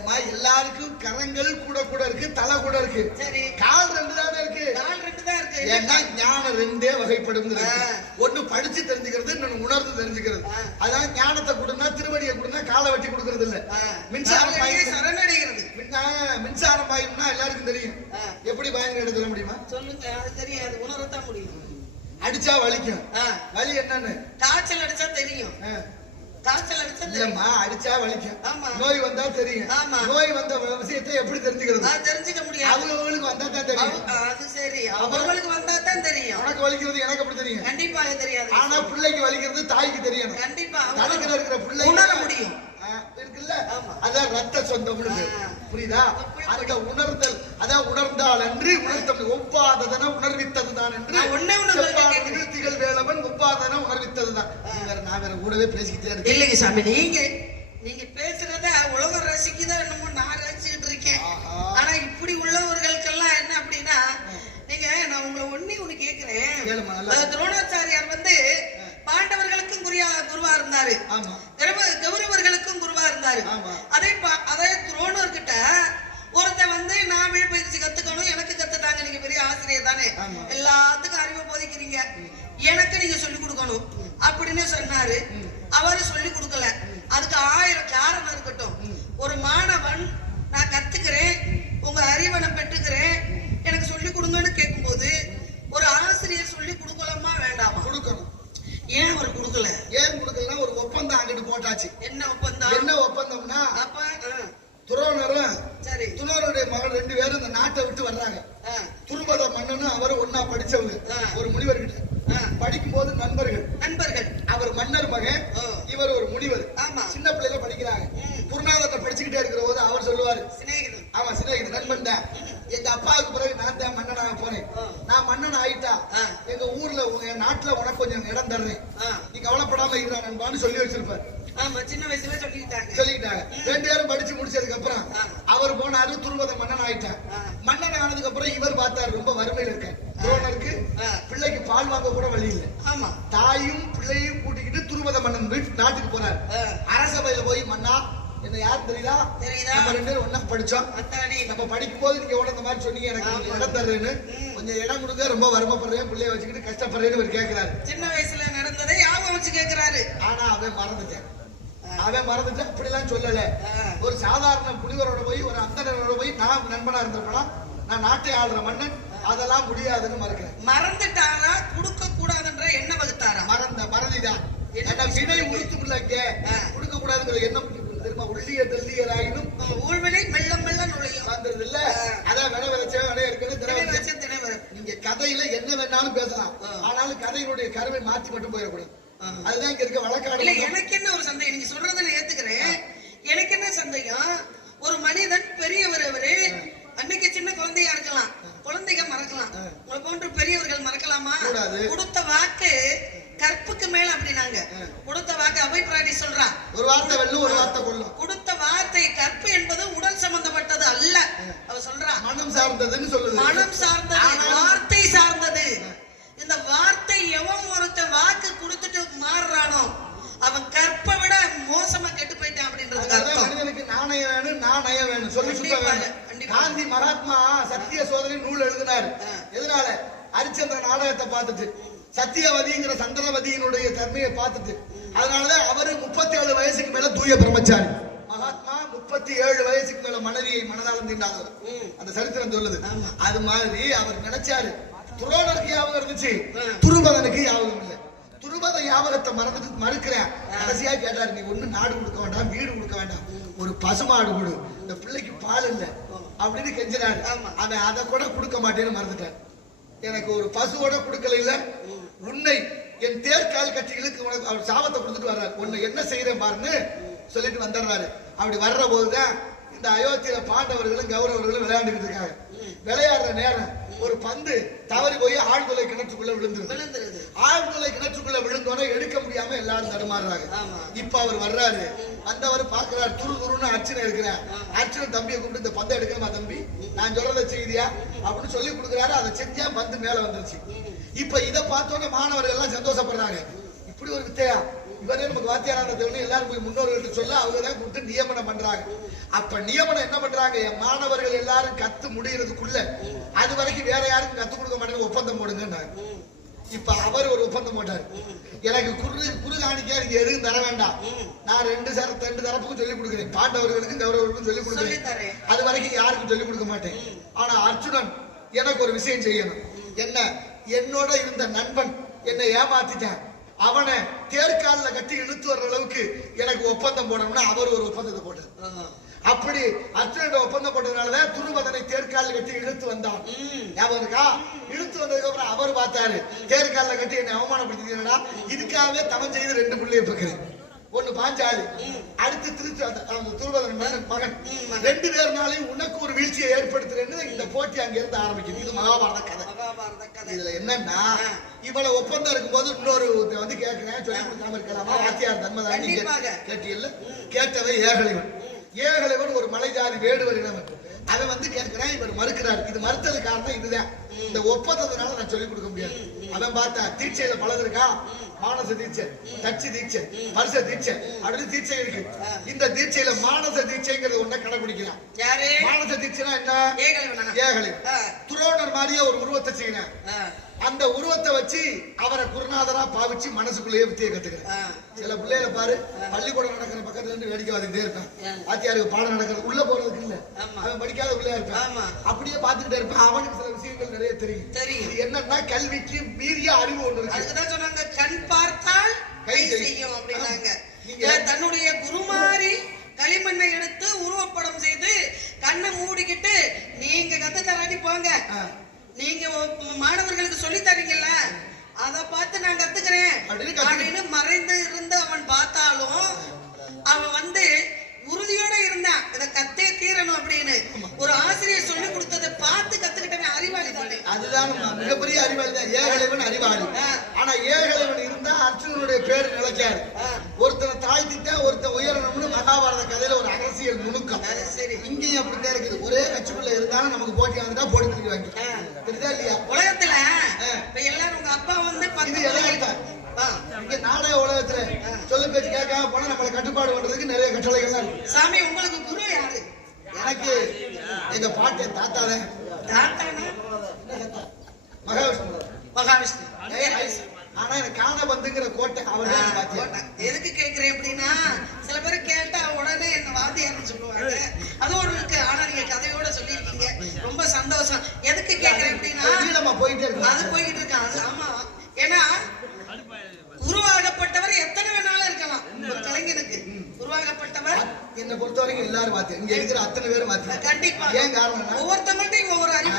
ஏமா எல்லாருக்கும் கரங்கள் கூட கூட இருக்கு, தலை கூட இருக்கு. சரி, கால் 2 தானே இருக்கு. கால் 2 தான் இருக்கு. ஏன்னா ஞானம் 2 வகைப்படும். ஒண்ணு படிச்சு தெரிஞ்சுக்கிறது, இன்னொன்னு உணர்ந்து தெரிஞ்சுக்கிறது. அதான் ஞானத்தை கொடுனா திருவடியை கொடுனா காலை வெட்டி கொடுக்கறது இல்ல. மின்சாரம் சரணடைகிறது. மின்சாரம் பாயும்னா எல்லாருக்கும் தெரியும். எப்படி பாயுங்க சொல்ல முடியுமா? சொல்லுங்க. அது தெரியாது, உணரத்தான் முடியும். அடிச்சா வலிக்கும். வலி என்னன்னு காய்ச்சல் அடிச்சா தெரியும். காய்ச்சல் அடிச்சா தெரியுமா? அடிச்சா வலிக்கும். நோய் வந்தா தெரியும். நோய் வந்த விஷயத்தை எப்படி தெரிஞ்சுக்கிறது? தெரிஞ்சுக்க முடியாது. அவங்களுக்கு வந்தா தான் தெரியும். அது சரி, அவங்களுக்கு வந்தா தான் தெரியும். உனக்கு வலிக்கிறது எனக்கு எப்படி தெரியும்? கண்டிப்பா தெரியாது. ஆனா பிள்ளைக்கு வலிக்கிறது தாய்க்கு தெரியும். கண்டிப்பா தலைக்கு இருக்கிற பிள்ளை உணர முடியும். இருக்குல்ல, அதான் ரத்த சொந்தம். புரியுதா? அந்த உணர்தல், அதான் உணர்ந்தால் அன்று உணர்த்தம். ஒவ்வாததன உணர்வித்ததுதான் என்று நிகழ்த்திகள் வேலவன் ஒவ்வாதன உணர்வித்ததுதான். நான் வேற கூடவே பேசிக்கிட்டே இருக்கேன். இல்லைங்க சாமி, நீங்க பேசுறத உலகம் ரசிக்குதான் என்னமோ நான் ரசிச்சுட்டு இருக்கேன். ஆனா இப்படி உள்ளவர்களுக்கெல்லாம் என்ன அப்படின்னா, நீங்க நான் உங்களை ஒண்ணு கேக்குறேன். துரோணாச்சாரியார் வந்து பாண்டவர்களுக்கும் குருவா இருந்தாரு, கௌரவர்களுக்கும் குருவா இருந்தாரு. அதே துரோணர்கிட்ட ஒருத்தன் வந்து நான் விழுப்பயிற்சி கத்துக்கணும், எனக்கு கத்துட்டாங்க, நீங்க பெரிய ஆசிரியர் தானே, எல்லாத்துக்கும் அறிவை போதிக்கிறீங்க, எனக்கு நீங்க சொல்லி கொடுக்கணும் அப்படின்னு சொன்னாரு. அவரு சொல்லி கொடுக்கல. அதுக்கு 1000 காரணம் இருக்கட்டும். ஒரு மாணவன் நான் கத்துக்கிறேன், உங்க அறிவை நான் பெற்றுக்கிறேன், எனக்கு சொல்லி கொடுங்கன்னு கேட்கும் போது ஒரு ஆசிரியர் சொல்லி கொடுக்கலாமா வேண்டாமா? கொடுக்கணும். ஏன் அவர் கொடுக்கல? ஏன் கொடுக்கலன்னா ஒரு ஒப்பந்தம் அங்கிட்டு போட்டாச்சு. என்ன ஒப்பந்தம்? என்ன ஒப்பந்தம்னா, அப்ப துரோணரும் சரி துரோணருடைய மகள் 2 பேரும் இந்த நாட்டை விட்டு வர்றாங்க. துருபத மன்னனும் அவரும் ஒன்னா படிச்சவங்க. ஒரு முனிவர்கிட்ட படிக்கும் போது நண்பர்கள். அவர் மன்னர் மகன், இவர் ஒரு முனிவர். சின்ன பிள்ளைல படிக்கிறாங்க. குருநாதத்தை படிச்சுக்கிட்டே இருக்கிற போது அவர் சொல்லுவாரு, ஆமா சிநேகிதன், நண்பன் தான். எங்க அப்பாவுக்கு பிறகு நான் தான் மன்னனாக போறேன். நான் மன்னன் ஆயிட்டா எங்க ஊர்ல என் நாட்டுல உனக்கு கொஞ்சம் இடம் தர்றேன், நீ கவலைப்படாம இருக்கிறா நண்பான்னு சொல்லி வச்சிருப்பாரு. சின்ன வயசுல சொல்லிக்கிட்டாங்க. 2 பேரும் படிச்சு முடிச்சதுக்கு அப்புறம் அவர் போனாரு, துருவத மன்னன் ஆயிட்டார். மன்னன் ஆனதுக்கு அப்புறம் இவர் பார்த்தாரு, ரொம்ப வறுமையில இருக்க துரோணருக்கு பிள்ளைக்கு பால் வாங்க கூட வழி இல்லை. ஆமா, தாயும் பிள்ளையும் கூட்டிக்கிட்டு துருவத மன்னன் நாட்டுக்கு போறாரு. அரசபையில போய், மன்னா என்ன யாரும் தெரியுதா? நம்ம 2 பேரும் ஒன்னா படிச்சோம். நம்ம படிக்கும் போது நீங்க இந்த மாதிரி சொன்னீங்க, எனக்கு இடம் தர்றேன்னு, கொஞ்சம் இடம் கொடுக்க, ரொம்ப வருமப்படுறேன், பிள்ளைய வச்சுக்கிட்டு கஷ்டப்படுறேன்னு இவர் கேட்கிறாரு. சின்ன வயசுல நடந்ததை ஞாபகம் வச்சு கேட்கிறாரு. ஆனா அவன் மறந்துட்டேன். அப்படி எல்லாம் சொல்லல. ஒரு சாதாரண புனிவரோட போய், ஒரு அந்தனரோட போய் நான் நண்பனா இருந்திருப்பா, நான் நாட்டை ஆளுற மன்னன், அதெல்லாம் முடியாதுன்னு மறக்கிறேன். மறந்துட்டாரா? கொடுக்க கூடாதுன்ற என்ன வகுத்தாரா? மறந்துதான். வினை உறுத்து பிள்ளைங்க கொடுக்க கூடாதுங்கிற எண்ணம் திரும்ப உள்ளிய தெல்லியராயினும் ஊழ்வினை மெல்ல மெல்ல நுழையும் வந்தது இல்ல. அதான் வினை விளைச்ச வினை இருக்குது. நீங்க கதையில என்ன வேணாலும் பேசலாம், ஆனாலும் கதையினுடைய கருவை மாற்றி மட்டும் போயிடக்கூடாது. அதுதான் இங்க இருக்க வழக்காடு. எனக்கு என்ன ஒரு சந்தேகம், நீங்க சொல்றதை நான் ஏத்துக்கிறேன். எனக்கு என்ன சந்தேகம், ஒரு மனிதன் பெரியவர், அவரு அன்னைக்கு சின்ன குழந்தையா இருக்கலாம், குழந்தைங்க மறக்கலாம், உங்களை போன்ற பெரியவர்கள் மறக்கலாமா? கொடுத்த வாக்கு கற்புக்கு மேல அப்படினாங்க. கொடுத்த வாக்கு அவை பிராடி சொல்றா, ஒரு வார்த்தை வெல்லும், ஒரு வார்த்தை கொல்லும். கொடுத்த வார்த்தை கற்பு என்பது உடல் சம்பந்தப்பட்டது அல்ல. அவ சொல்றா மனம் சார்ந்ததுன்னு சொல்லுது. மனம் சார்ந்தது, வார்த்தை சார்ந்தது. இந்த வார்த்தை எவன் ஒருத்த வாக்கு கொடுத்துட்டு மாறுறானோ அவன் கற்பை விட மோசமா கெட்டு போயிட்டான் அப்படின்றது. மனிதனுக்கு நாணயம் வேணும், நாணயம் வேணும், சொல்லி சுத்த. காந்தி மகாத்மா சத்திய சோதனை நூல் எழுதினாரு. எதனால? ஹரிச்சந்திர நாடகத்தை பார்த்துட்டு, சத்தியவதிங்கிற சந்திரவதியினுடைய தன்மையை பார்த்துட்டு. அதனாலதான் அவரு 37 வயசுக்கு மேல தூய பிரம்மச்சாரி. மகாத்மா 37 வயசுக்கு மேல மனைவியை மனதாலும் தீண்டாங்க. அந்த சரித்திரம் சொல்லுது. அது மாதிரி அவர் நினைச்சாரு. துரோணருக்கு ஞாபகம் இருந்துச்சு, துருபதனுக்கு ஞாபகம் இல்லை. துருபத ஞாபகத்தை மறுக்கிறேன். கடைசியா கேட்டாரு, நீ ஒண்ணு நாடு கொடுக்க வேண்டாம், வீடு கொடுக்க வேண்டாம், ஒரு பசுமாடு கொடு, இந்த பிள்ளைக்கு பால் இல்ல அப்படின்னு கெஞ்சினாரு. அவன் அதை கூட கொடுக்க மாட்டேன்னு மறந்துட்டான். எனக்கு ஒரு பசுவோட கொடுக்கல இல்ல, உன்னை என் தேர்கால் கட்சிகளுக்கு உனக்கு அவர் சாபத்தை கொடுத்துட்டு வர்றாரு, உன்னை என்ன செய்யறேன் பாருன்னு சொல்லிட்டு வந்துடுறாரு. அப்படி வர்ற போதுதான் இந்த அயோத்தியில பாண்டவர்களும் கௌரவர்களும் விளையாண்டுக்கிட்டு இருக்காங்க. விளையாடுற நேரம் ஒரு பந்து தவறி போய் ஆழ்துளை கிணற்றுக்குள்ள விழுந்துருது. ஆழ்துளை கிணற்றுக்குள்ள விழுந்தோட எடுக்க முடியாம எல்லாரும் தடுமாறுறாங்க. இப்ப அவர் வர்றாரு, வந்தவர் பாக்குறாரு, துருன்னு அர்ச்சனை இருக்கிறார். அர்ச்சனை தம்பியை கூப்பிட்டு, இந்த பந்தை எடுக்கணுமா தம்பி, நான் சொல்றதை செய்தியா அப்படின்னு சொல்லி கொடுக்குறாரு. அதை செஞ்சா பந்து மேல வந்துருச்சு. இப்ப இதை பார்த்தோன்னே மாணவர்கள் எல்லாம் சந்தோஷப்படுறாங்க. இப்படி ஒரு வித்தையா, இவரே நமக்கு வாத்தியாரானது எல்லாரும் போய் முன்னோர்கள்ட்ட சொல்ல அவங்க தான் கொடுத்து நியமனம் பண்றாங்க. அப்ப நியமனம் என்ன பண்றாங்க, என் மாணவர்கள் எல்லாரும் கத்து முடியறதுக்குள்ள அது வரைக்கும் வேற யாருக்கும் கத்து கொடுக்க மாட்டேன்னு ஒப்பந்தம் போடுங்க. இப்ப அவர் ஒரு ஒப்பந்தம் போட்டாரு, எனக்கு குரு காணிக்கா நீங்க எதுவும் தர வேண்டாம், நான் ரெண்டு தரப்புக்கும் சொல்லிக் கொடுக்குறேன், பாண்டவர்களுக்கும் கௌரவர்களுக்கும் சொல்லிக் கொடுக்குறேன், அது வரைக்கும் யாருக்கும் சொல்லிக் கொடுக்க மாட்டேன். ஆனா அர்ஜுனன் எனக்கு ஒரு விஷயம் செய்யணும். என்ன, என்னோட இருந்த நண்பன் என்னை ஏமாத்திட்டான், அவனை தேர்காலில் கட்டி இழுத்து வர்ற அளவுக்கு எனக்கு ஒப்பந்தம் போடணும்னா அவர் ஒரு ஒப்பந்தத்தை போட்டார். அப்படி அர்ஜுனோட ஒப்பந்தம் போட்டதுனாலதான் துருவதனை தேர்காலில் கட்டி இழுத்து வந்தான். ஞாபகம் இருக்கா? இழுத்து வந்ததுக்கு அப்புறம் அவர் பார்த்தாரு, தேர்காலில் கட்டி என்னை அவமானப்படுத்தினா இதுக்காகவே தவம் செய்து 2 பிள்ளையை பார்க்கிறேன். ஒண்ணு பாஞ்சாலி, அடுத்து துருவதன் மகன். 2 பேர்னாலையும் உனக்கு ஒரு வீழ்ச்சியை ஏற்படுத்துறேன்னு இந்த போட்டி அங்க இருந்து ஆரம்பிக்குது. இது மகாபாரத கதை. இதுல என்னன்னா, இவ்வளவு ஒப்பந்தம் இருக்கும்போது இன்னொரு வந்து கேட்கிறேன், சொல்லி கொடுக்காம இருக்கலாமா? வாத்தியார் தர்மதான் கேட்டியல்ல, கேட்டவை ஏகலைவன். ஏகலைவன் ஒரு மலை ஜாதி வேடுவர் இனவன். அதை வந்து கேட்கிறேன், இவர் மறுக்கிறார். இது மறுத்தது காரணம் இதுதான், இந்த ஒப்பந்தத்தினால நான் சொல்லிக் கொடுக்க முடியாது. அவன் பார்த்தா தீட்சையில பலது இருக்கா, மானச தீட்சை, தட்சி தீட்சை, பரிச தீட்சை அப்படின்னு தீட்சை இருக்கு. இந்த தீட்சையில மானச தீட்சைங்கிறது ஒன்ன கடைபிடிக்கிறான். மானச தீட்சைனா என்ன? ஏகலைவன். துரோணர் மாதிரியே ஒரு உருவத்தை செய்யணும். அந்த உருவத்தை வச்சு அவரை குருநாதரா பாவிச்சு மனசுக்குள்ளேயே வித்தியை கத்துக்கிறேன். சில பிள்ளைகளை பாரு, பள்ளிக்கூடம் நடக்கிற பக்கத்துல இருந்து வேடிக்கை பார்த்துக்கிட்டே இருப்பான். வாத்தியாருக்கு பாடம் நடக்கிறது உள்ள போறதுக்கு இல்ல, அவன் படிக்காத பிள்ளையா இருப்பான், அப்படியே பார்த்துக்கிட்டே இருப்பான். அவனுக்கு சில விஷயங்கள் நிறைய தெரியும். என்னன்னா, கல்விக்கு மீறிய அறிவு ஒன்று இருக்கு. அதுதான் சொன்னாங்க, கண் பார்த்தால் கை செய்யும் அப்படின்னாங்க. தன்னுடைய குருமாரி களிமண்ணை எடுத்து உருவப்படம் செய்து கண்ணை மூடிக்கிட்டு நீங்க கத்து தராடி போங்க, நீங்க மாணவர்களுக்கு சொல்லி தரீங்கல்ல, அத பார்த்து நான் கத்துக்கிறேன் அப்படின்னு மறைந்து இருந்து அவன் பார்த்தாலும் அவன் வந்து உறுதியோட இருந்தான், இதை கத்தே தீரணும் அப்படின்னு. ஒரு ஆசிரியர் சொல்லி கொடுத்ததை பார்த்து கத்துக்கிட்டவன் அறிவாளி தானே. அதுதான் மிகப்பெரிய அறிவாளி தான் ஏகலைவன், அறிவாளி. ஆனா ஏகலைவன் இருந்தா அர்ஜுனனுடைய பேரு நிலைக்காது. ஒருத்தனை தாழ்த்தித்தான் ஒருத்தன் உயரணும்னு மகாபாரத கதையில ஒரு அரசியல் நுணுக்கம். சரி, இங்கேயும் அப்படித்தான் இருக்குது. ஒரே கட்சிக்குள்ள இருந்தாலும் நமக்கு போட்டி வந்துட்டா போட்டி தூக்கி வாங்கி தெரியுதா இல்லையா? உலகத்துல இப்ப எல்லாரும் உங்க அப்பா வந்து இங்க நாடக உலகத்துல சொல்லு பேச்சு கேட்காம போனா நம்மளை கட்டுப்பாடு பண்றதுக்கு நிறைய கட்டளைகள் இருக்கு. சாமி, உங்களுக்கு குரு யாரு? எனக்கு எங்க பாட்டு தாத்தாதான். மகாவிஷ்ணு. ஆனா எனக்கு காண வந்துங்கிற கோட்டை அவர். எதுக்கு கேட்கிறேன் அப்படின்னா, சில பேர் கேட்டா உடனே என்ன வாத்தியார்னு சொல்லுவாங்க, அது ஒரு இருக்கு. ஆனா நீங்க கதையோட சொல்லியிருக்கீங்க, ரொம்ப சந்தோஷம். எதுக்கு கேட்கிறேன் அப்படின்னா, போயிட்டே இருக்கு, அது போய்கிட்டு இருக்கு. அது ஆமா, ஏன்னா உருவாகப்பட்டவர் எத்தனை வேணாலும் இருக்கலாம். ஒரு கலைஞனுக்கு உருவாகப்பட்டவர் என்னை பொறுத்த வரைக்கும் எல்லாரும் மாத்தி, இங்க இருக்கிற அத்தனை பேரும் மாத்தி. கண்டிப்பா. ஏன் காரணம், ஒவ்வொருத்தவங்கள்ட்டையும் ஒவ்வொரு அறிவு,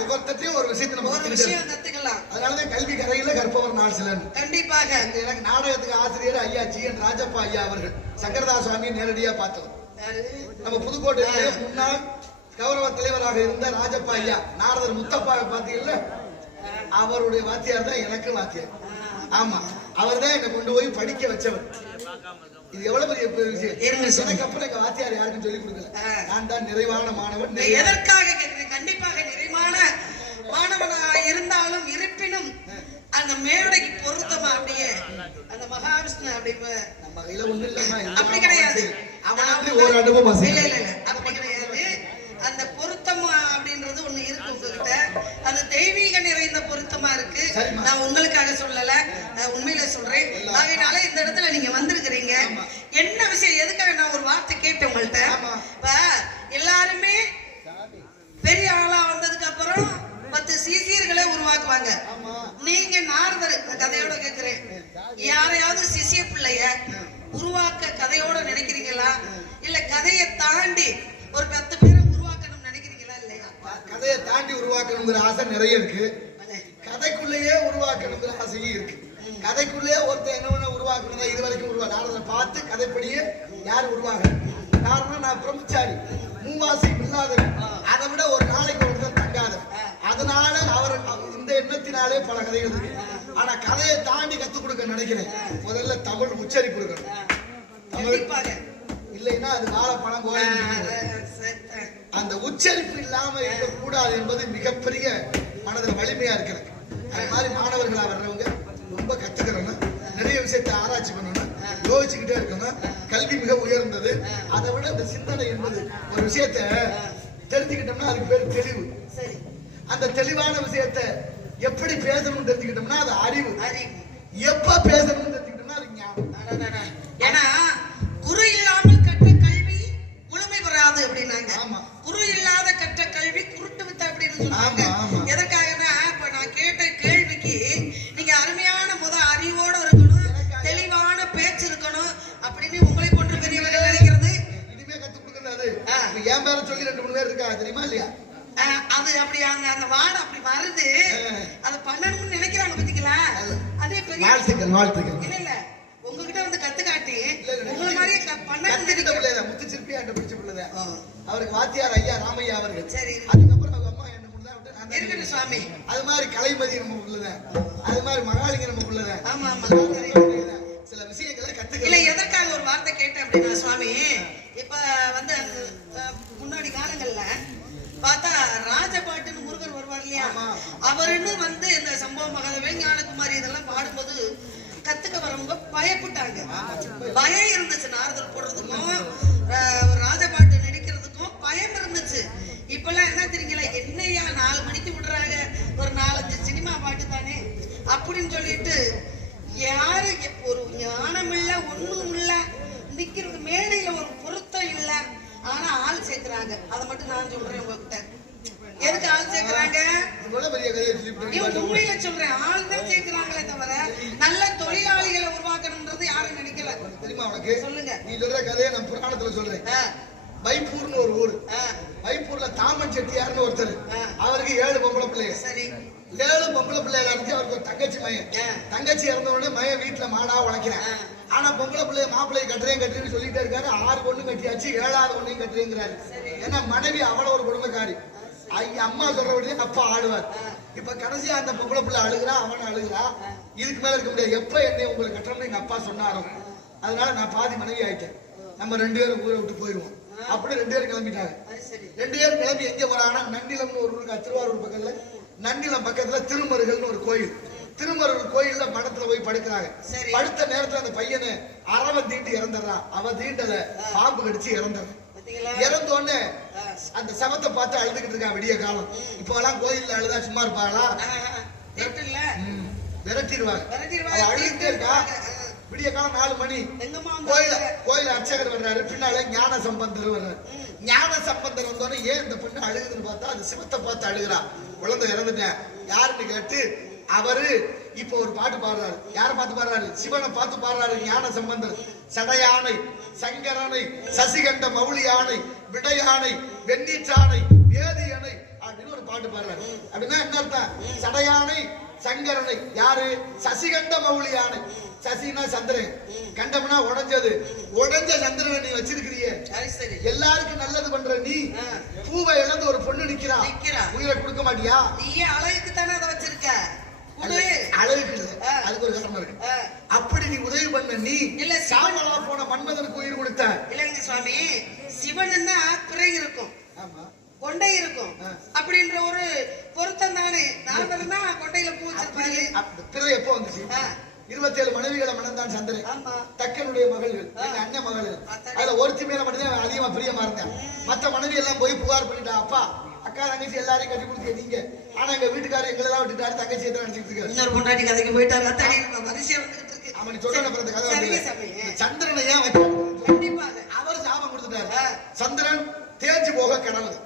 ஒவ்வொருத்தையும் ஒரு விஷயத்தை நம்ம ஒரு விஷயம் கத்துக்கலாம். அதனாலதான் கல்வி கரையில கற்பவர் நாள் சிலர். கண்டிப்பாக. எனக்கு நாடகத்துக்கு ஆசிரியர் ஐயா ஜி.என். ராஜப்பா ஐயா அவர்கள் சங்கரதாஸ் சுவாமியை நேரடியா பார்த்தவர். நம்ம புதுக்கோட்டையிலே முன்னாள் கௌரவ தலைவராக இருந்த ராஜப்பா ஐயா, நாரதர் முத்தப்பா பாத்தீங்கல்ல, அவருடைய வாத்தியார் தான் எனக்கு வாத்தியார். ஆமா, அவர் தான் என்னை கொண்டு போய் படிக்க வச்சவர். இது எவ்வளவு பெரிய விஷயம். எனக்கு அப்புறம் எங்க வாத்தியார் யாருக்கும் சொல்லிக் கொடுக்கல. நான் தான் நிறைவான மாணவன். எதற்காக கேட்கிறேன்? கண்டிப்பாக நிறைவான மாணவனாக இருந்தாலும் இருப்பினும் அந்த மேடைக்கு பொருத்தமா அப்படியே அந்த மகாவிஷ்ணு அப்படி நம்ம கையில ஒண்ணு இல்லமா, அப்படி கிடையாது. அவனுக்கு ஒரு அனுபவம் இல்ல இல்ல இல்ல, அப்படி கிடையாது. அந்த பொருத்தமா அப்படின்றது ஒண்ணு இருக்கு உங்ககிட்ட, அது தெய்வீக நிறைந்த பொருத்தமா இருக்கு. நான் உங்களுக்காக சொல்லல, உண்மையில சொல்றேன். அதனால இந்த இடத்துல நீங்க வந்திருக்கிறீங்க. என்ன விஷயம், எதுக்காக நான் ஒரு வார்த்தை கேட்டேன் உங்கள்ட்ட. இப்ப எல்லாருமே பெரிய ஆளா வந்ததுக்கு அப்புறம் 10 சிசியர்களை உருவாக்குவாங்க. நீங்க நாரதர் கதையோட கேட்கிறேன், யாரையாவது சிசிய பிள்ளைய உருவாக்க கதையோட நினைக்கிறீங்களா, இல்ல கதையை தாண்டி ஒரு 10 பேரை உருவாக்கணும் நினைக்கிறீங்களா? இல்லையா? கதையை தாண்டி உருவாக்கணுங்கிற ஆசை நிறைய இருக்கு, கதைக்குள்ளேயே உருவாக்கணுங்கிற ஆசையும் இருக்கு. கதைக்குள்ளேயே ஒருத்தர் என்ன உருவாக்கணும் இது வரைக்கும் நாரதரை பார்த்து கதைப்படியே யார் உருவாக. காரணம், நான் பிரம்மச்சாரி, மூவாசி இல்லாதவன், அதை விட ஒரு நாளைக்கு ஒருத்தர் தங்காத. அதனால அவர் இந்த எண்ணத்தினாலே பல கதைகள் இருக்கு. ஆனா கதையை தாண்டி கத்துக் கொடுக்க நினைக்கிறேன். முதல்ல தமிழ் உச்சரிப்பு இருக்கணும். இல்லைன்னா அது வாழைப்பழம் கோயில். அந்த உச்சரிப்பு இல்லாம இருக்கக்கூடாது என்பது மிகப்பெரிய மனதில் வலிமையா இருக்கிறது. அது மாதிரி மாணவர்களா வர்றவங்க ரொம்ப கத்துக்கிறோம்னா, நிறைய விஷயத்தை ஆராய்ச்சி பண்ணணும். யோசிச்சுக்கிட்டே இருக்கணும். கல்வி மிக உயர்ந்தது. அதை விட இந்த சிந்தனை என்பது ஒரு விஷயத்த தெரிஞ்சுக்கிட்டோம்னா அதுக்கு பேர் தெளிவு. அந்த தெளிவான விஷயத்த எப்படி பேசணும்னு தெரிஞ்சுக்கிட்டோம்னா அது அறிவு. எப்ப பேசணும்னு தெரிஞ்சுக்கிட்டோம்னா அது ஞானம். ஏன்னா குரு இல்லாமல் கற்ற கல்வி முழுமை பெறாது அப்படின்னாங்க. குரு இல்லாத கற்ற கல்வி குருட்டு வித்த அப்படின்னு சொன்னாங்க. எதற்காகனா இப்ப நான் கேட்ட கேள்விக்கு நீங்க அருமையான அறிவோட இருக்கணும், தெளிவான பேச்சு இருக்கணும் அப்படின்னு உங்களை போன்ற பெரியவர்கள் நினைக்கிறது. இனிமே கத்து கொடுக்கிறது அது என் பேர சொல்லி 2-3 பேர் இருக்கா தெரியுமா இல்லையா? அது அப்படி அந்த வார்டு அப்படி வருது, அதை பண்ணணும்னு நினைக்கிறாங்க பாத்தீங்களா? அதே பெரிய வாழ்த்துக்கள். இல்ல இல்ல உங்ககிட்ட வந்து கத்து காட்டி உங்களை மாதிரியே பண்ண முத்து சிற்பி ஆண்ட பிடிச்ச பிள்ளை அவருக்கு வாத்தியார் ஐயா ராமையா அவர்கள். சரி, அதுக்கப்புறம் அவங்க அம்மா என்ன பண்ணுதா சுவாமி. அது மாதிரி கலைமதி நம்ம உள்ளதான், அது மாதிரி மகாலிங்க நம்ம உள்ளதான். ஆமா ஆமா, சில விஷயங்களை கத்துக்க. இல்ல எதற்காக ஒரு வார்த்தை கேட்டேன் அப்படின்னா சுவாமி, இப்ப வந்து முன்னாடி காலங்கள்ல பார்த்தா ராஜபாட்டுன்னு முருகன் வருவார் இல்லையா, அவருன்னு வந்து இந்த சம்பவ மகாதேவன் ஞானகுமாரி இதெல்லாம் பாடும்போது கத்துக்க வரவங்க பயப்பட்டாங்க. பயம் இருந்துச்சு, நாரதர் போடுறதுக்கும் ராஜபாட்டு நடிக்கிறதுக்கும் பயம் இருந்துச்சு. இப்பெல்லாம் என்ன தெரியுங்களா, என்னையா 4 மணிக்கு விடுறாங்க, ஒரு 4-5 சினிமா பாட்டு தானே அப்படின்னு சொல்லிட்டு யாரு ஒரு ஞானம் இல்ல ஒண்ணும் இல்ல, நிக்கிறது மேடையில ஒரு பொருத்தம் இல்ல, ஆனா ஆள் சேர்க்கிறாங்க. அதை மட்டும் நான் சொல்றேன் உங்ககிட்ட. எதுக்கு ஆள் சேர்க்கிறாங்க? உண்மையில சொல்றேன், ஆள் தான் சேர்க்கிறாங்களே தவிர நல்ல தொழிலாளிகளை உருவாக்கணும்ன்றது யாரும் நினைக்கல. தெரியுமா உனக்கு? சொல்லுங்க. நீ சொல்ற கதையை நான் புராணத்துல சொல்றேன். வைப்பூர்னு ஒரு ஊர். வைப்பூர்ல தாமன் செட்டியார்னு ஒருத்தர், அவருக்கு 7 பொம்பளை பிள்ளைங்க. சரி, 7 பொம்பளை பிள்ளைகள் இருந்து அவருக்கு ஒரு தங்கச்சி மயன். தங்கச்சி இறந்த உடனே மயன் வீட்டுல மாடா உழைக்கிறேன். ஆனா பொம்பளை பிள்ளைய மாப்பிள்ளையை கட்டுறேன்னு சொல்லிட்டே இருக்காரு. 6 பொண்ணு கட்டியாச்சு, 7ஆவது பொண்ணையும் கட்டுறேங்கிறாரு. ஏன்னா மனைவி அவ்வளவு ஒரு குடும்பக்காரி. அம்மா சொல்றபடியே அப்பா ஆடுவார். இப்ப கடைசியா அந்த பொம்பளை பிள்ளை அழுகிறா, அவனை அழுகிறா. இதுக்கு மேல இருக்க முடியாது. எப்ப என்னை உங்களுக்கு கட்டணும்னு எங்க அப்பா சொன்னாரோ அதனால நான் பாதி மனைவி ஆயிட்டேன். நம்ம 2 பேரும் ஊரை விட்டு போயிடுவோம். அப்படி 2 பேரும் கிளம்பிட்டாங்க. 2 பேரும் கிளம்பி எங்க போறாங்கன்னா நன்னிலம்னு ஒரு ஊருக்கு, திருவாரூர் பக்கத்துல. நன்னிலம் பக்கத்துல திருமருகல்னு ஒரு கோயில். திருமருகல் கோயில்ல மடத்துல போய் படுக்கிறாங்க. படுத்த நேரத்துல அந்த பையனை அரவ தீண்டு இறந்துடுறான். அவ தீண்டல, பாம்பு கடிச்சு இறந்துடுறான். இறந்தோடனே அந்த சவத்தை பார்த்து அழுதுகிட்டு இருக்கா விடிய காலம். இப்ப எல்லாம் கோயில்ல அழுதா சும்மா இருப்பாங்களா? விரட்டிடுவாங்க. அழுதுட்டே இருக்கா. விடிய காலம் 4 மணி. கோயில் அர்ச்சகர் வர்றாரு, பின்னால ஞான சம்பந்தர் வர்றாரு. ஞான சம்பந்தர் வந்தோடனே ஏன் இந்த பொண்ணு அழுகுதுன்னு பார்த்தா அது சிவத்தை பார்த்து அழுகிறா. குழந்தை இறந்துட்டேன் யாருன்னு கேட்டு அவரு இப்ப ஒரு பாட்டு பாடுறாரு. யார பார்த்து பாடுறாரு? சிவனை பார்த்து பாடுறாரு ஞான சம்பந்தர். சடையானை, சங்கரனை, சசிகண்ட மௌலி யானை, விடையானை, வெண்ணீற்றானை, வேதியனை அப்படின்னு ஒரு பாட்டு பாடுறாரு. அப்படின்னா என்ன அர்த்தம்? சடையானை சங்கரனை யாரு? சசிகண்ட மௌலி யானை. சசினா சந்திரன், கண்டம்னா உடைஞ்சது. உடைஞ்ச சந்திரனை நீ வச்சிருக்கிறியே, எல்லாருக்கும் நல்லது பண்ற நீ பூவை இழந்து ஒரு பொண்ணு நிக்கிறா, உயிரை கொடுக்க மாட்டியா? நீ அழகுக்கு தானே அதை வச்சிருக்க. அழகுக்கு இல்ல, அதுக்கு ஒரு காரணம் இருக்கு. அப்படி நீ உதவி பண்ண நீ இல்ல சாமலா போன மன்மதனுக்கு உயிர் கொடுத்த இல்லைங்க சுவாமி. சிவன்னா பிறை இருக்கும், கொண்டை இருக்கும் அப்படின்ற ஒரு பொருத்தம் தானே. நாரதர்னா கொண்டையில பூ வச்சிருப்பாரு. பிறை எப்போ வந்துச்சு? 27 மனைவிகளை மணந்தான் சந்திரன். தக்கனுடைய மகள்கள், எங்க அண்ணன் மகள்கள். அதுல ஒருத்தி மேல மட்டும்தான் அதிகமா பிரியமா இருந்தேன். மத்த மனைவி எல்லாம் போய் புகார் பண்ணிட்டா. அப்பா அக்கா தங்கச்சி எல்லாரையும் கட்டி கொடுக்க நீங்க, ஆனா எங்க வீட்டுக்காரர் எங்களெல்லாம் விட்டுட்டாரு, தங்கச்சி எத்தனை நினைச்சிட்டு இருக்காரு. இன்னொரு பொண்டாட்டி கதைக்கு போயிட்டாரு. வரிசையா வந்துகிட்டு இருக்கு. அவன் சொல்ற பிறந்த கதை சந்திரனை ஏன் வைக்க அவர் சாபம் கொடுத்துட்டாரு. சந்திரன் தேய்ச்சி போக கடவுள்.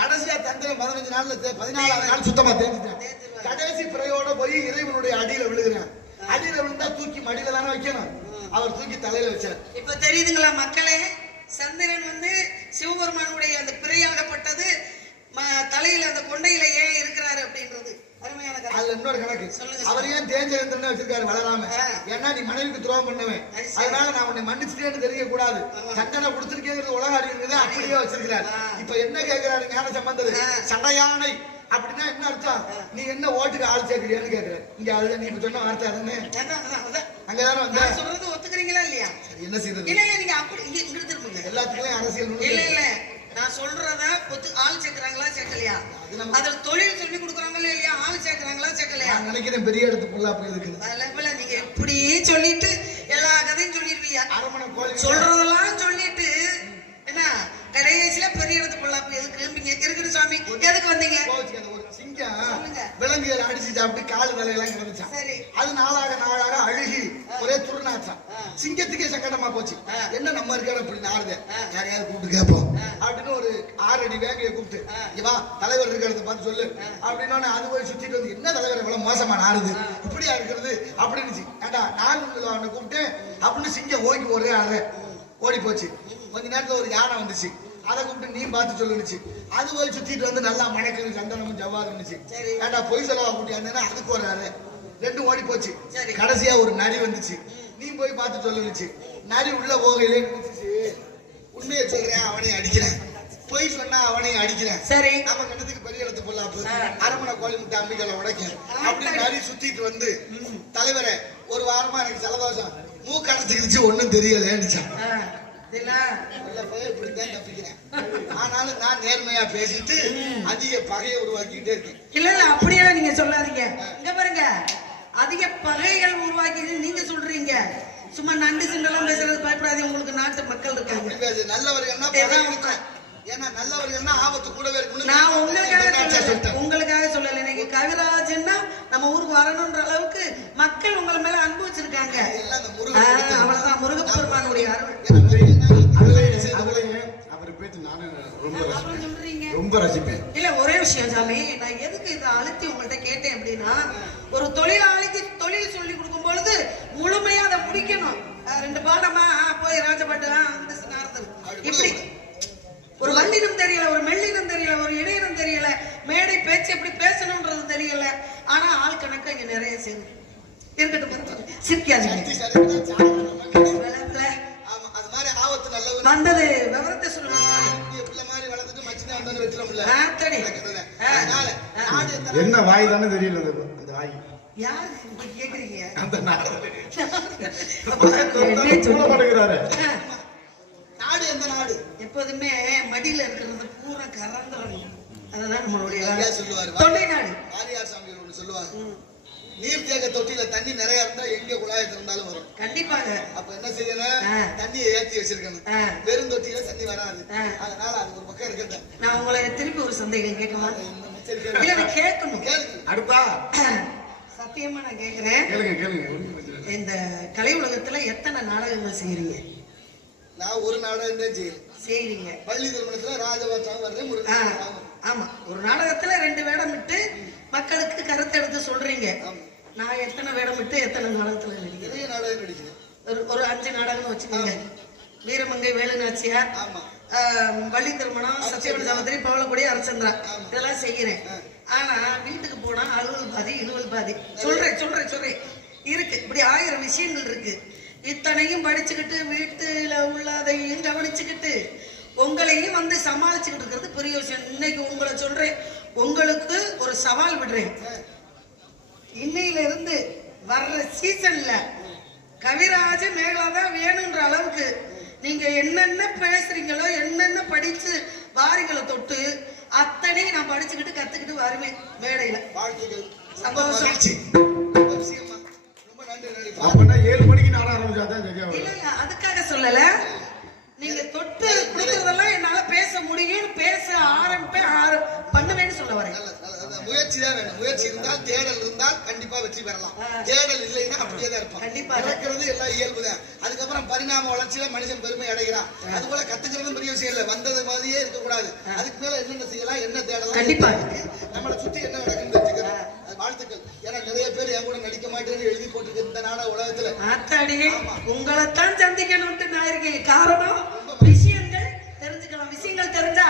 கடைசியா சந்திரன் 15 நாள்ல 14ஆவது நாள் சுத்தமா தேய்ச்சிட்டான். கடைசி பிறையோட போய் இறைவனுடைய அடியில விழுகிறான். அடியில விழுந்தா தூக்கி மடியில தானே வைக்கணும், அவர் தூக்கி தலையில வச்சார். இப்ப தெரியுதுங்களா மக்களே? சந்திரன் வந்து சிவபெருமானுடைய அந்த பிறையாகப்பட்டது தலையில அந்த கொண்டையில ஏன் இருக்கிறாரு அப்படின்றது அருமையான கதை. அதுல இன்னொரு கணக்கு. அவர் ஏன் தேஞ்சேந்திரன் வச்சிருக்காரு வளராம? ஏன்னா நீ மனைவிக்கு துரோகம் பண்ணுவேன், அதனால நான் உன்னை மன்னிச்சுட்டேன்னு தெரிய கூடாது, தண்டனை கொடுத்துருக்கேங்கிறது உலக அறிவுங்கிறது அப்படியே வச்சிருக்கிறாரு. இப்ப என்ன கேட்கிறாரு ஞான சம்பந்தர்? சடையானை அப்படின்னா என்ன அர்த்தம்? நீ என்ன ஓட்டுக்கு ஆள் சேர்க்கிறியான்னு கேட்கிற. இங்க அதுதான் நீங்க சொன்ன வார்த்தை அதுன்னு அங்கதானே வந்த சொல்றது ஒத்துக்கிறீங்களா இல்லையா? என்ன செய்யறது? இல்ல இல்ல நீங்க அப்படி இங்க திரும்புங்க. எல்லாத்துக்குமே அரசியல் இல்ல இல்ல நான் சொல்றத ஆள் சேர்க்கிறாங்களா சேர்க்கலையா, அதுல தொழில் சொல்லி கொடுக்குறாங்களா இல்லையா, ஆள் சேர்க்கிறாங்களா சேர்க்கலையா? நினைக்கிறேன் பெரிய இடத்துக்குள்ள அப்படி இருக்குது. அதுல நீங்க இப்படி சொல்லிட்டு எல்லா கதையும் சொல்லிருவியா? அரமனை கோழி சொல்றதெல்லாம் சொல்லிட்டு என்ன கடைசியில பெரிய இடத்து பொல்லாப்பு எதுக்கு இருக்குது சாமி? எதுக்கு வந்தீங்க? ஒரு சிங்கம் விலங்கு அடிச்சு சாப்பிட்டு காலு தலையெல்லாம் கிடந்துச்சான். அது நாளாக அழுகி ஒரே துருநாச்சான். சிங்கத்துக்கே சங்கடமா போச்சு. என்ன நம்ம இருக்காரு அப்படி நாடுது, யாரையாவது கூப்பிட்டு கேட்போம் அப்படின்னு ஒரு 6 அடி வேங்கையை கூப்பிட்டு இவா தலைவர் இருக்கிறத பார்த்து சொல்லு அப்படின்னு அது போய் சுத்திட்டு வந்து, என்ன தலைவர் இவ்வளவு மோசமா நாடுது, இப்படியா இருக்கிறது அப்படின்னு. ஏண்டா நான் அவனை கூப்பிட்டு அப்படின்னு சிங்கம் ஓங்கி ஒரே ஆளு ஓடி போச்சு. கொஞ்ச நேரத்துல ஒரு யானை வந்துச்சு, அதை கூப்பிட்டு நீ பார்த்து சொல்லுச்சு. அது போய் சுத்திட்டு வந்து நல்லா மணக்கு சந்தனமும் ஜவ்வாது இருந்துச்சு. ஏண்டா பொய் செலவா கூட்டி அந்த அதுக்கு ஒரு ஆளு, ரெண்டும் ஓடி போச்சு. கடைசியா ஒரு நரி வந்துச்சு, நீ போய் பார்த்து சொல்லுச்சு. நரி உள்ள போகையிலே நினைச்சிச்சு, உண்மையை சொல்றேன் அவனையும் அடிக்கிறேன், பொய் சொன்னா அவனையும் அடிக்கிறேன், சரி நம்ம கண்ணத்துக்கு பெரிய இடத்து பொல்லாப்பு, அரமனை கோழி முட்டை அம்பிகளை உடைக்க அப்படின்னு நரி சுத்திட்டு வந்து, தலைவரை ஒரு வாரமா எனக்கு ஜலதோஷம் மூக்கடைச்சிருச்சு ஒன்னும் தெரியலன்னுச்சான். இப்படித்தான் தப்பிக்கிறேன், ஆனாலும் நான் நேர்மையா பேசிட்டு அதிக பகையை உருவாக்கிட்டே இருக்கேன். இல்ல இல்ல அப்படியே நீங்க சொல்லாதீங்க. இங்க பாருங்க, அதிக பகைகள் உருவாக்கி நீங்க சொல்றீங்க, சும்மா நண்டு சிண்டெல்லாம் பேசுறது பயப்படாதீங்க. உங்களுக்கு நாட்டு மக்கள் இருக்காங்க, நல்லவர்கள் ஏன்னா நல்லவர்கள்னா ஆபத்து கூடவே இருக்கணும். நான் உங்களுக்காக சொல்லல, நீங்க கவிராஜன்னா நம்ம ஊருக்கு வரணும்ன்ற அளவுக்கு மக்கள் உங்களை மேல அன்பு வச்சிருக்காங்க. அவ்வளவுதான் முருகப்பெருமானுடைய ரொம்ப ரசிப்பேன். இல்ல ஒரே விஷயம் சாமி, நான் எதுக்கு இதை அழுத்தி உங்கள்கிட்ட கேட்டேன் அப்படின்னா, ஒரு தொழிலாளிக்கு தொழில் சொல்லி கொடுக்கும் பொழுது முழுமையா அதை முடிக்கணும். 2 பாடமா போய் ராஜபாட்டு இப்படி ஒரு வல்லினம் தெரியல, ஒரு மெல்லினம் தெரியல, ஒரு இடையினம் தெரியல, மேடை பேச்சு எப்படி பேசணும்ன்றது தெரியல. ஆனா ஆள் கணக்கு இங்க நிறைய சேர்ந்து இருக்கட்டும், சிரிக்காதீங்க. வந்தது விவரத்தை சொல்லுங்க. என்ன வாய் தானே தெரியல, அந்த வாய் யாரு கேக்குறீங்க? நாடு எந்த நாடு எப்போதுமே மடியில இருக்கிறது பூரா கறந்துடணும். அதுதான் நம்மளுடைய சொல்லுவாரு தொண்டை நாடு. ஆரியார் சாமி ஒண்ணு சொல்லுவாங்க, நீர் தேக்க தொட்டியில தண்ணி நிறைய இருந்தா எங்க குழாயத்துல இருந்தாலும் வரும். கண்டிப்பாக. அப்ப என்ன செய்யணும், தண்ணியை ஏற்றி வச்சிருக்கணும். வெறும் தொட்டியில தண்ணி வராது, அதனால அது ஒரு பக்கம் இருக்கட்டும். நான் உங்களை திருப்பி ஒரு சந்தேகம் கேட்கமா? கேட்கணும். அடுப்பா சத்தியமா நான் கேக்குறேன். இந்த கலை உலகத்துல எத்தனை நாடகங்கள் செய்யறீங்க? நான் ஒரு நாடகம் தான் செய்யறீங்க. பள்ளி திருமணத்துல ராஜபாட்சாவும் வருது. ஆமா, ஒரு நாடகத்துல 2 வேடம் விட்டு மக்களுக்கு கருத்து எடுத்து சொல்றீங்க. நான் எத்தனை வேடம் விட்டு எத்தனை நாடகத்துல நடிக்கிறேன்? நாடகம் நடிக்கிறேன். ஒரு 5 நாடகம்னு வச்சுக்கோங்க. வீரமங்கை வேலுநாச்சியார், வள்ளி திருமணம், சத்தியவன் சகோதரி, பவளக்குடி, அரசந்திரா, இதெல்லாம் செய்யறேன். ஆனா வீட்டுக்கு போனா அலுவல் பாதி இழுவல் பாதி. சொல்றேன் இருக்கு. இப்படி 1000 விஷயங்கள் இருக்கு. இத்தனையும் படிச்சுக்கிட்டு வீட்டுல உள்ளதையும் கவனிச்சுக்கிட்டு உங்களையும் வந்து சமாளிச்சுக்கிட்டு இருக்கிறது பெரிய விஷயம். இன்னைக்கு உங்களை சொல்றேன், உங்களுக்கு ஒரு சவால் விடுறேன். இன்னையில இருந்து வர்ற சீசன்ல கவிராஜ மேகலா தான் வேணும்ன்ற அளவுக்கு நீங்க என்னென்ன பேசுறீங்களோ, என்னென்ன படிச்சு வாரிகளை தொட்டு அத்தனை நான் படிச்சுக்கிட்டு கத்துக்கிட்டு வருவேன் மேடையில. வாழ்த்துக்கள், சந்தோஷம். அப்பனா 7 மணிக்கு நாடகம் ஆரம்பிச்சாதான் சரியா வரும். இல்ல அதுக்காக சொல்லல, நீங்க தொட்டு கொடுக்கறதெல்லாம் என்னால பேச முடியும், பேச ஆரம்பிப்பேன், பண்ணுவேன்னு சொல்ல வரேன். முயற்சி தான் வேணும். முயற்சி இருந்தால், தேடல் இருந்தால் கண்டிப்பா வெற்றி பெறலாம். தேடல் இல்லைன்னா அப்படியே தான் இருப்பான். கண்டிப்பா நடக்கிறது எல்லாம் இயல்புதான். அதுக்கப்புறம் பரிணாம வளர்ச்சியில மனுஷன் பெருமை அடைகிறான். அது போல கத்துக்கிறதும் பெரிய விஷயம் இல்லை, வந்தது மாதிரியே இருக்கக்கூடாது. அதுக்கு மேல என்னென்ன செய்யலாம், என்ன தேடலாம், கண்டிப்பா நம்மளை சுத்தி என்ன நடக்குன்னு தெரிஞ்சுக்கிறோம். வாழ்த்துக்கள். ஏன்னா நிறைய பேர் என் கூட நடிக்க மாட்டேன்னு எழுதி போட்டுருக்கு இந்த நாடக உலகத்துல. உங்களைத்தான் சந்திக்கணும்ட்டு நான் இருக்கேன். காரணம் விஷயங்கள் தெரிஞ்சுக்கலாம். விஷயங்கள் தெரிஞ்சா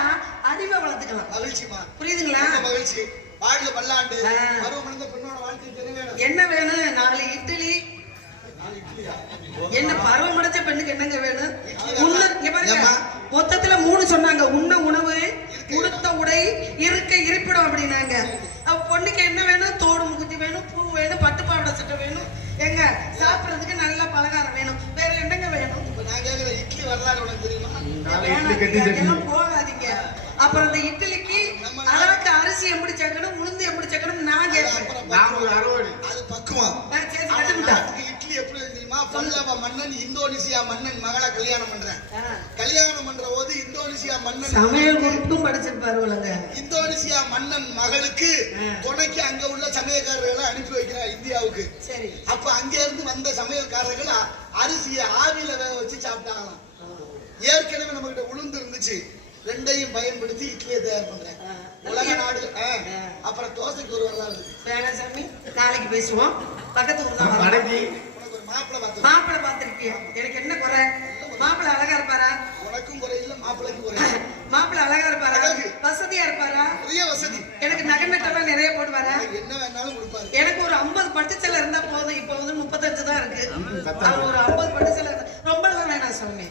அறிவை வளர்த்துக்கலாம். மகிழ்ச்சிமா, புரியுதுங்களா? மகிழ்ச்சி. வாழ்க பல்லாண்டு. பருவமடைந்த பெண்ணோட வாழ்க்கை தெரியும். என்ன வேணும்? 4 இட்லி. என்ன பருவமடைஞ்ச பெண்ணுக்கு என்னங்க வேணும்? மொத்தத்துல 3 சொன்னாங்க. உண்ண உணவு, உடுத்த உடை, இருக்க இருப்பிடம் அப்படின்னாங்க. பொண்ணுக்கு என்ன வேணும்? தோடு முகுத்தி வேணும், பூ வேணும், பட்டுப்பாவடை சட்டை வேணும், எங்க சாப்பிடறதுக்கு நல்ல பலகாரம் வேணும். வேற என்னங்க வேணும்? நான் கேக்குற இட்லி வரலாறு உனக்கு தெரியுமா? போகாதீங்க. அப்புறம் அந்த இட்லிக்கு அளவுக்கு அரிசி எப்படி சேர்க்கணும், உளுந்து எப்படி சேர்க்கணும் நான் கேட்பேன். அது பக்குவம். இட்லி எப்படி தெரியுமா? பல்லவ மன்னன் இந்தோனேசியா மன்னன் மகளை கல்யாணம் பண்றேன். கல்யாணம் பண்ற போது இந்தோனேசியா மன்னன் சமையல் குறிப்பும் படிச்சிருப்பாரு. இந்தோனேசியா மன்னன் மகளுக்கு துணைக்கு அங்க உள்ள சமையல்காரர்களை அனுப்பி வைக்கிறார் இந்தியாவுக்கு. சரி, அப்ப அங்க இருந்து வந்த சமையல்காரர்கள் அரிசியை ஆவியில வேக வச்சு சாப்பிட்டாங்களாம். ஏற்கனவே நம்ம கிட்ட உளுந்து இருந்துச்சு, ரெண்டையும் பயன்படுத்தி இட்லியை தயார் பண்றேன். உலக நாடு. அப்புறம் தோசைக்கு ஒரு வரலாறு வேணாம் சாமி, நாளைக்கு பேசுவோம். பக்கத்து ஊர் தான் மாப்பிள்ளை பார்த்திருக்கியா? எனக்கு என்ன குறை? மாப்பிள்ளை அழகா இருப்பாரா? உனக்கும் குறை இல்ல, மாப்பிள்ளைக்கும் குறை. மாப்பிள்ளை அழகா இருப்பாரா? வசதியா இருப்பாரா? நிறைய வசதி. எனக்கு நகை நட்டெல்லாம் நிறைய போடுவாரா? என்ன வேணாலும் கொடுப்பாரு. எனக்கு ஒரு 50 பட்டுச்சலை இருந்தா போதும். இப்ப வந்து 35 தான் இருக்கு. ஒரு 50 பட்டுச்சலை ரொம்ப எல்லாம் வேணாம் சாமி.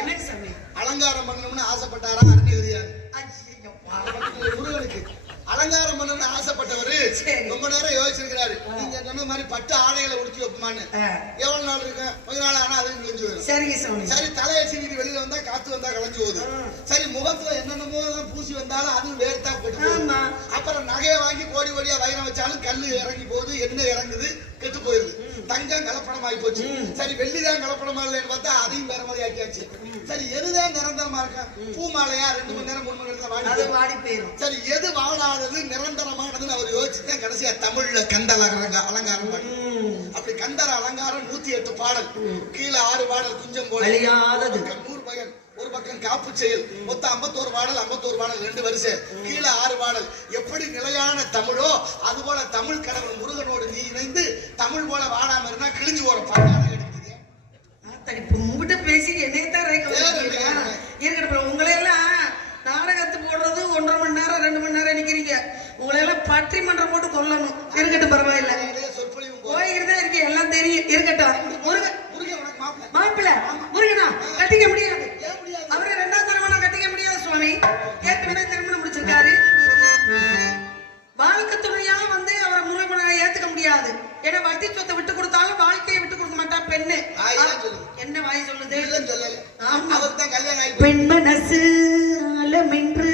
எனக்கு சாமி அலங்காரம் பண்ணணும்னு ஆசைப்பட்டாரா அருணகிரியார்? முருகனுக்கு அலங்காரம் பண்ணணும்னு ஆசைப்பட்டவரு ரொம்ப நேரம் யோசிச்சிருக்கிறாரு. நீங்க சொன்ன மாதிரி பட்டு ஆடைகளை உடுத்தி வைப்போமான்னு. எவ்வளவு நாள் இருக்கு? கொஞ்ச நாள் ஆனா அதுவும் கிழிஞ்சு வரும். சரி, தலையை சீவிட்டு வெளியில வந்தா காத்து வந்தா கலைஞ்சு போகுது. சரி, முகத்துல என்னென்னமோ பூசி வந்தாலும் அதுவும் வேர்த்தா போயிட்டு. அப்புறம் நகையை வாங்கி கோடி கோடியா வைரம் வச்சாலும் கல்லு இறங்கி போகுது, எண்ணெய் இறங்குது, கெட்டு போயிருது. தங்கம் கலப்படம் ஆகி போச்சு. சரி, வெள்ளிதான் கலப்படமா இல்லைன்னு பார்த்தா அதையும் வேற மாதிரி ஆக்கியாச்சு. சரி, எதுதான் நிரந்தரமா இருக்கா? பூ மாலையா 2 மணி நேரம் 3 மணி நேரத்துல வாடி போயிடும். சரி, எது வாழாதது நிரந்தரமானதுன்னு அவர் யோசிச்சுதான் கடைசியா தமிழ்ல கந்தல் அலங்காரம் பாடு. அப்படி கந்தர அலங்காரம் 108 பாடல், கீழே 6 பாடல் குஞ்சம் போல 100 பகல், ஒரு பக்கம் காப்பு செயல், மொத்தம் 51 பாடல். 51 பாடல் 2 வரிசை, கீழே 6 பாடல். எப்படி நிலையான தமிழோ அது போல தமிழ் கடவுள் முருகனோடு நீ இணைந்து தமிழ் போல வாடாம இருந்தா கிழிஞ்சு போற பாட்டாக எடுக்குது. உங்ககிட்ட பேசி என்னையத்தான் இருக்கட்டும். உங்களையெல்லாம் நாடகத்து போடுறது 1.5 மணி நேரம் 2 மணி நேரம் நிக்கிறீங்க. உங்களையெல்லாம் பட்டிமன்றம் போட்டு கொல்லணும். இருக்கட்டும், பரவாயில்ல, போய்கிட்டுதான் இருக்கு, எல்லாம் தெரியும். இருக்கட்டும். மாப்பிள்ளை முருகனா கட்டிக்க முடியாது. அவரை 2ஆவது தடவை கட்டிக்க முடியாது சுவாமி. ஏற்கனவே திருமணம் முடிச்சிருக்காரு. வாழ்க்கை துணையா வந்து அவரை முருகனை ஏத்துக்க முடியாது. ஏன்னா வட்டி சொத்தை விட்டு கொடுத்தாலும் வாழ்க்கையை விட்டு கொடுக்க மாட்டா பெண்ணு. என்ன வாய் சொல்லுது? பெண் மனசு ஆழமென்று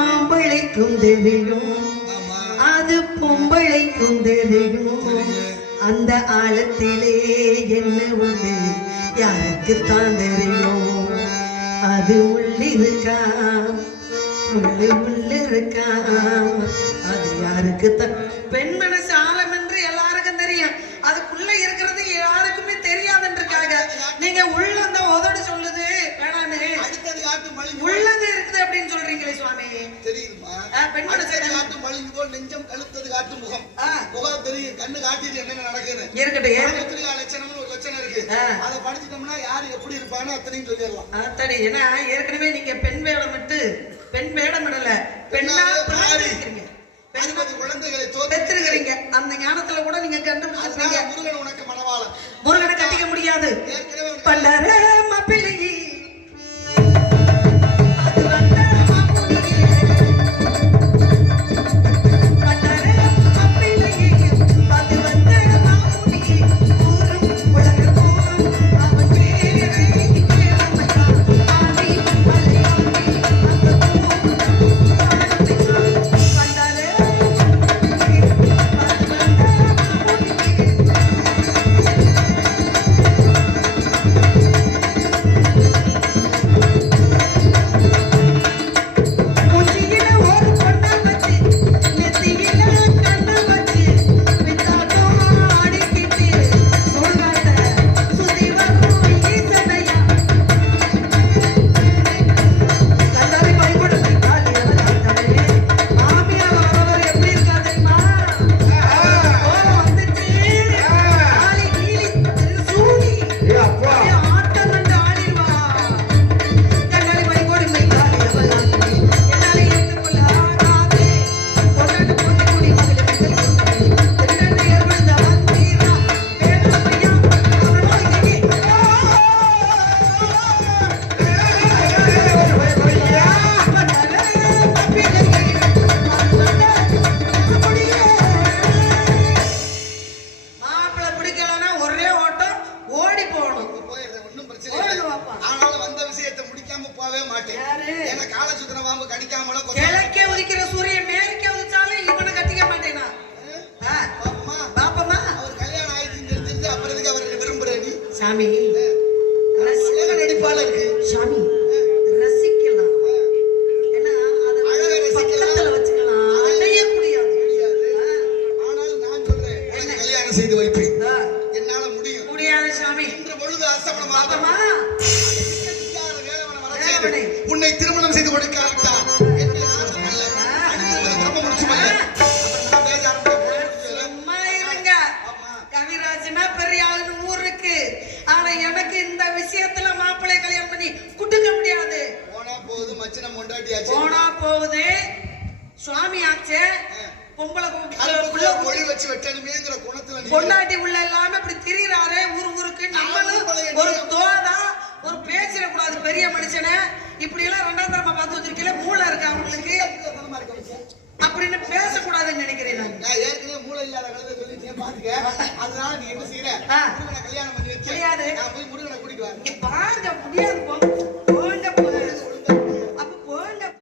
ஆம்பளைக்கும் தெரியும், அது பொம்பளைக்கும் தெரியும். அந்த ஆழத்திலே என்ன உண்டு யாருக்குத்தான் தெரியும். அது உள்ளிருக்கா உள்ளிருக்கா அது யாருக்குத்தான். பெண் மனசு ஆழம் என்று எல்லாருக்கும் தெரியும், அதுக்குள்ள இருக்கிறது யாருக்குமே தெரியாதுன்றக்காக நீங்க உள்ள அந்த உதடு சொல்லுது வேணான்னு உள்ளது இருக்குது அப்படின்னு சொல்றீங்களே சுவாமி. தெரியுமா? பெண் மனசு காட்டு மலிந்து போல் நெஞ்சம் கழுத்தது காட்டு முகம். முகம் தெரியும், கண்ணு காட்டியது என்னென்ன நடக்குது. இருக்கட்டும், லட்சணம்னு ஒரு லட்சணம் இருக்கு. அதை படிச்சுட்டோம்னா யாரு எப்படி இருப்பான்னு அத்தனையும் சொல்லிடலாம். அத்தனை ஏன்னா ஏற்கனவே நீங்க பெண் வேடம் விட்டு பெண் வேடம் விடல, பெண்ணா இருக்கீங்க, குழந்தைகளை பெற்றிருக்கிறீங்க. அந்த ஞானத்துல கூட நீங்க கண்டுபிடிச்சிருக்கீங்க. முருகன் உனக்கு மனவாளன். முருகனை கட்டிக்க முடியாது. பல்லர மாப்பிள்ளை சாமி உலக நடிப்பாளருக்கு சாமி ரசிக்கலாம். ஏன்னா அதை அழகா ரசிக்கலாம். பக்கத்துல வச்சுக்கலாம். அடைய முடியாது. முடியாது. ஆனால் நான் சொல்றேன், உனக்கு கல்யாணம் செய்து வைப்பேன். ஆ, என்னால முடியும். முடியாது சாமி. இன்று பொழுது அஸ்தமனம் ஆகும். பாப்பமா வேலவனை உன்னை திருமணம் செய்து கொடுக்காவிட்டால் என்னை ஆறுதல் அல்ல. அடுத்தது பிரம்ம முடிச்சு அல்ல. அப்புறம் நான் பேச ஆரம்பிக்கிறேன். சும்மா இருங்க. கவிராஜனா பெரிய ஆளுன்னு ஊர் இருக்கு. ஆனா எனக்கு இந்த விஷயத்துல மாப்பிள்ளை கல்யாணம் பண்ணி குடுக்க முடியாது. போனா போகுது, மச்சினம் கொண்டாட்டியாச்சு. போனா போகுது, சுவாமி ஆச்சே, பொம்பளை கல்புக்குள்ள மொழி வச்சு வெட்டணுமேங்கிற குணத்துல நீ பொண்டாட்டி உள்ள எல்லாமே இப்படி திரியிறாரே ஊருக்கு. நம்மளும் ஒரு தோதா ஒரு பேசிடக்கூடாது பெரிய மனுஷனை. இப்படி எல்லாம் ரெண்டாம் தரமா பார்த்து வச்சிருக்கீங்க. மூளை இருக்கா உங்களுக்கு அப்படின்னு பேசக்கூடாதுன்னு நினைக்கிறேன் நான். நான் ஏற்கனவே மூளை இல்லாத கலத்தை சொல்லிட்டேன் பாத்துக்க. அதனால நீ என்ன செய்யற? முருகனை கல்யாணம் பண்ணி வைக்க முடியாது. நான் போய் முருகனை கூட்டிட்டு வரேன். நீ பாருங்க முடியாது